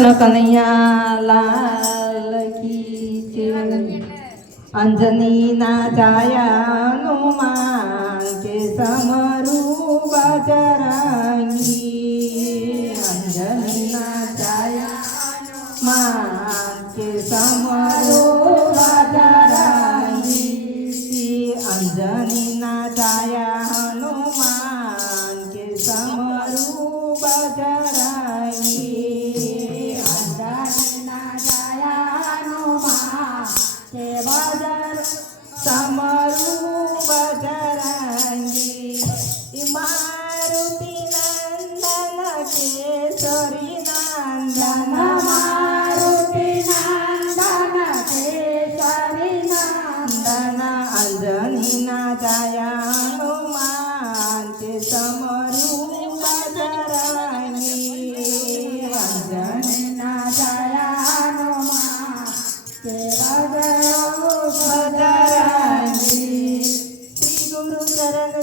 કનૈયા લાલ કી જય। અંજની ના જાયાનું માન કે સમરૂ બજરંગી। અંજની ના જાયાનું માન કે સમરૂ બજરંગી। અંજની ના જાયાનું માન કે સમરૂ બજરંગી। સમરૂ બજરંગી। મારુતિ નંદન કેસરી નંદન મારુતિ નંદન કેસરી નંદન। અંજની ના જાયાનું માન કે સમરૂ બજરંગી। અંજની ના જાયાનું માન કે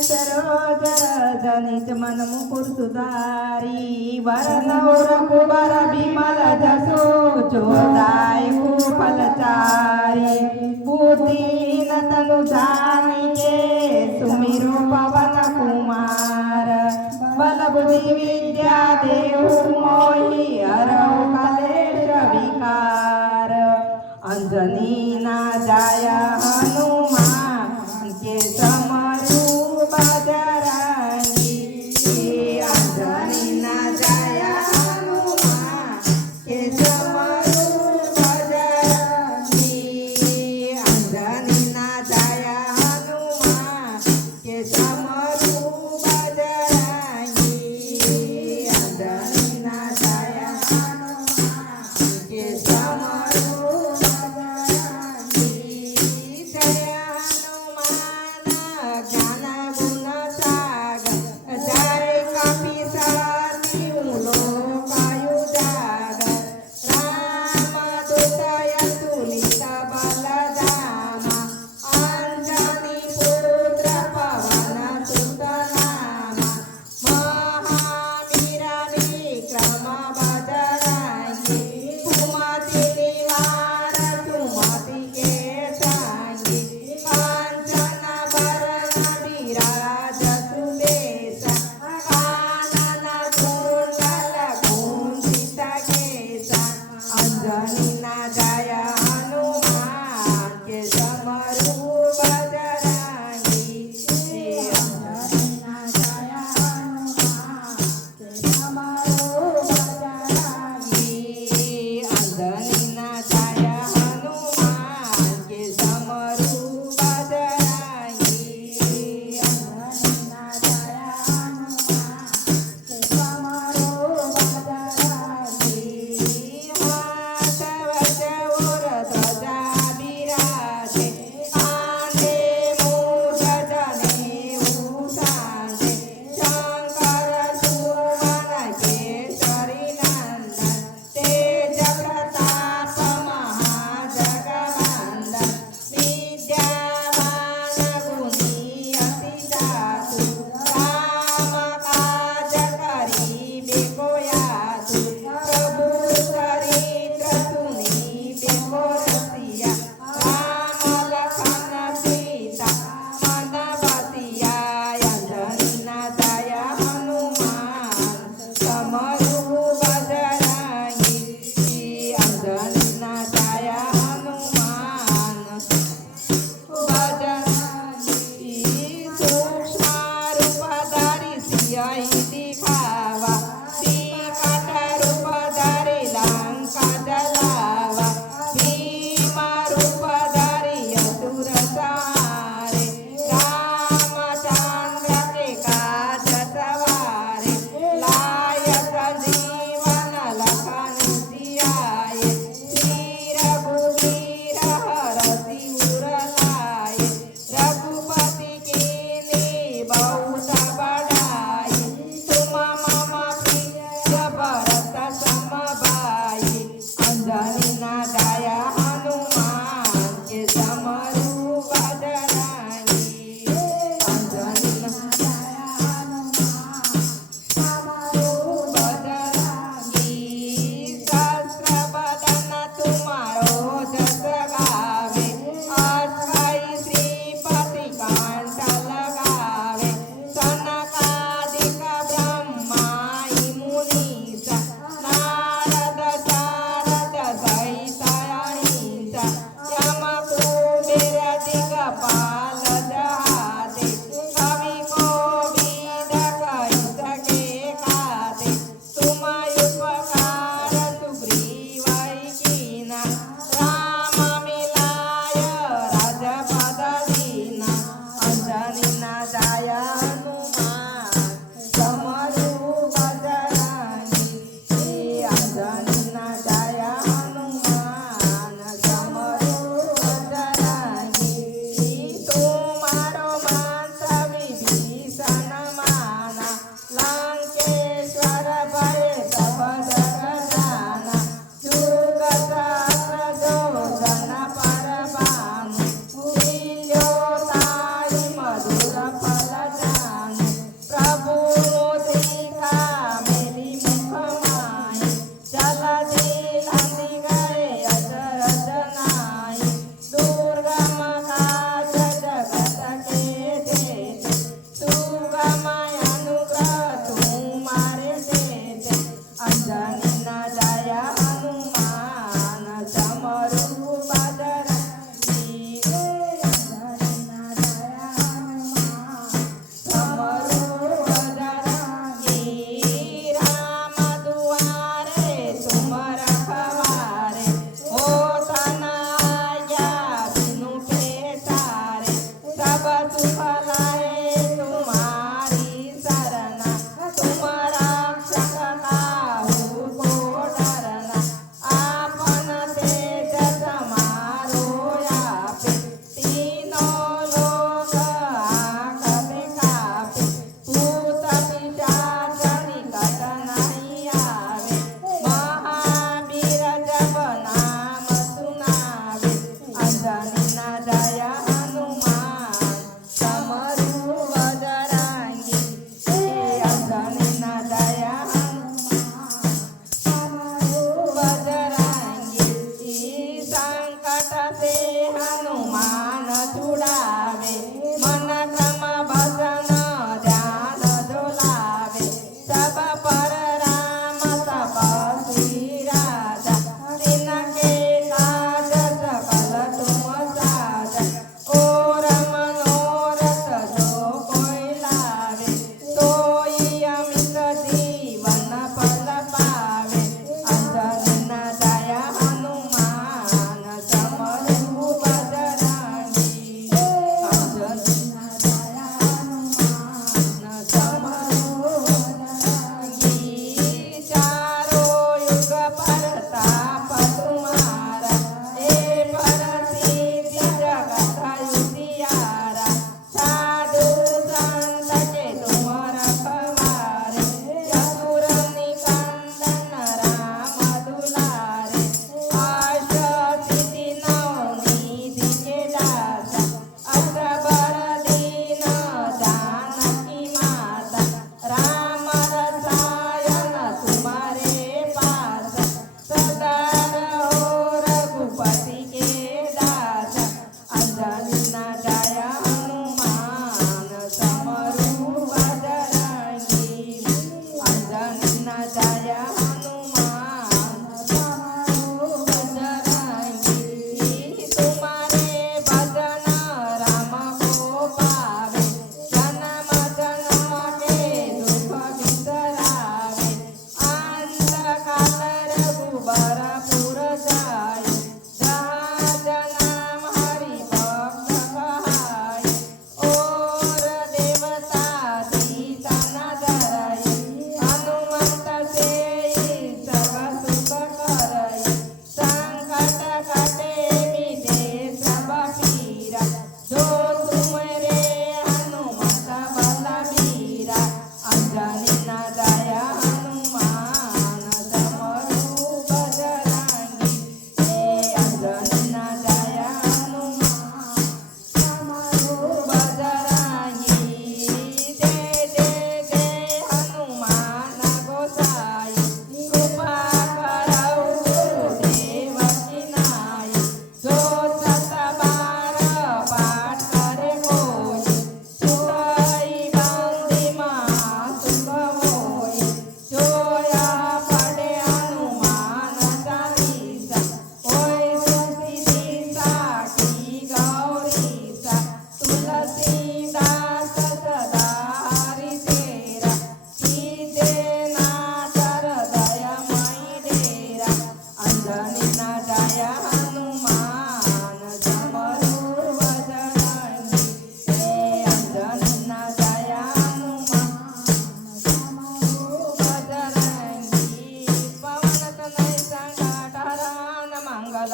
સરોજ રજનિત મન મુકુર સુધારી। વરનૌ રઘુબર વિમલ જસુ ચોદાય ફલચારી। બુદ્ધિ તनु જાનિકે સુમિરો પવન કુમાર। બલ બુદ્ધિ વિદ્યા દેહુ મોહી હરૌ કલેશ વિકાર। અંજની ના જાયા હનુમાન કે સમરૂ બજરંગી। અંજની ના જાયા હનુમાન કે સમરૂ બજરંગી। અંજની ના જાયા હનુમાન કે સમરૂ બજરંગી। અંજની ના જાયા હનુમાન કે સમરૂ બજરંગી।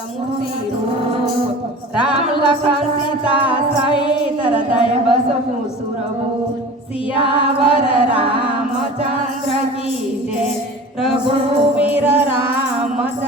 मूर्ति रूप राम लखन सीता सहित हृदय बसहु सुरभूप सियावर रामचंद्र की जय रघुवीर रामचंद्र